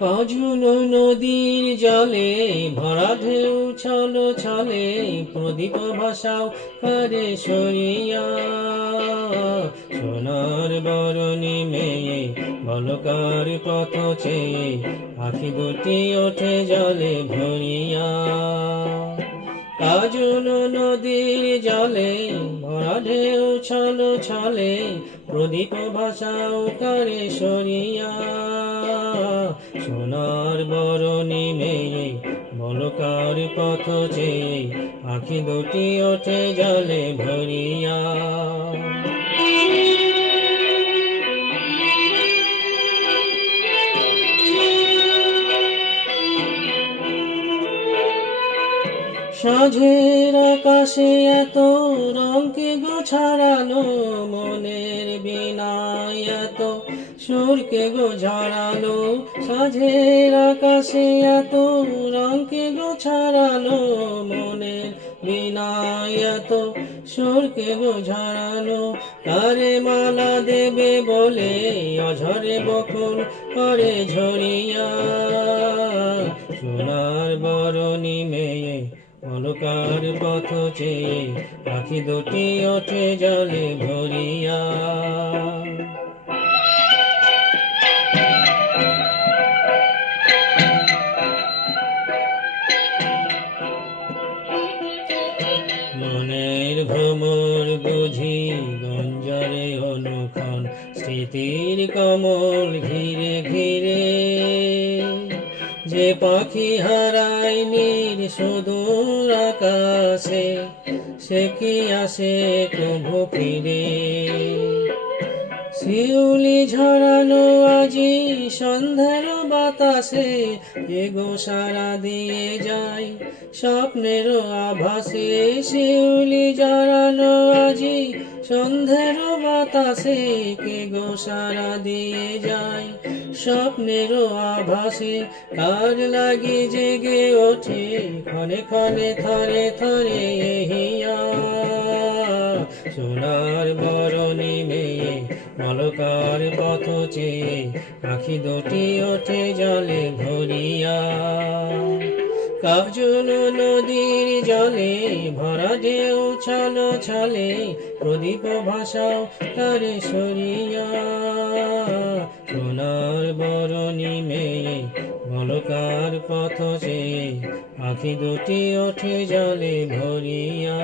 Cajun নদীর জলে ভরা ঢেউ ছল ছলে প্রদীপ ভাসাও করে সরিয়া। সোনার বরণে মেয়ে বলকার পথ চেয়ে পাখি দুটি ওঠে জলে ভরিয়া। কাজল নদীর জলে, ভরা ঢেউ ছল ছলে, প্রদীপ ভাষাও কারে সরিয়া। সোনার বরণী মেয়ে বলকার পথ চেয়ে আখি দুটি ওঠে জলে ভরিয়া। সাঁঝের আকাশে এত রঙকে গো ছড়ালো, মনের বিনায় এত সুরকে গো ঝরালো সাঁঝের আকাশে এত রঙকে গো ছড়ালো, মনের বিনায় এত সুরকে গো ঝরালো কারে মালা দেবে বলে অঝরে বকুল করে ঝরিয়া। সোনার বরণী মেয়ে অলকার পথ চেয়ে পাখি দুটি ওঠে জলে ভরিয়া। মনের ভ্রমর বুঝি গঞ্জরে অনুক্ষণ, স্মৃতির কমল ঘিরে ঘিরে। যে পাখি হারায় নীর সুদূর আকাশে সে কি আসে কভু ফিরে? শিউলি ঝরানো আজি সন্ধ্যার বাতাসে এগো সারা দিয়ে যায় স্বপ্নের আভাসে। শিউলি ঝরানো আজি সন্ধ্যার বাতাসে কে গো সারা দিয়ে যায় স্বপ্নের আভাসে। কার লাগি জেগে ওঠে ক্ষণে ক্ষণে, থরে থরে হিয়া বরণী মেয়ে মলকার পথ চেয়ে আখি দুটি ওঠে জলে ভরিয়া। কাজল নদীর জলে ভরা ঢেউ ছলো ছলে, প্রদীপ ভাষাও তারে সরিয়া। সোনার বরণী মেয়ে মলকার পথ চেয়ে আখি দুটি ওঠে জলে ভরিয়া।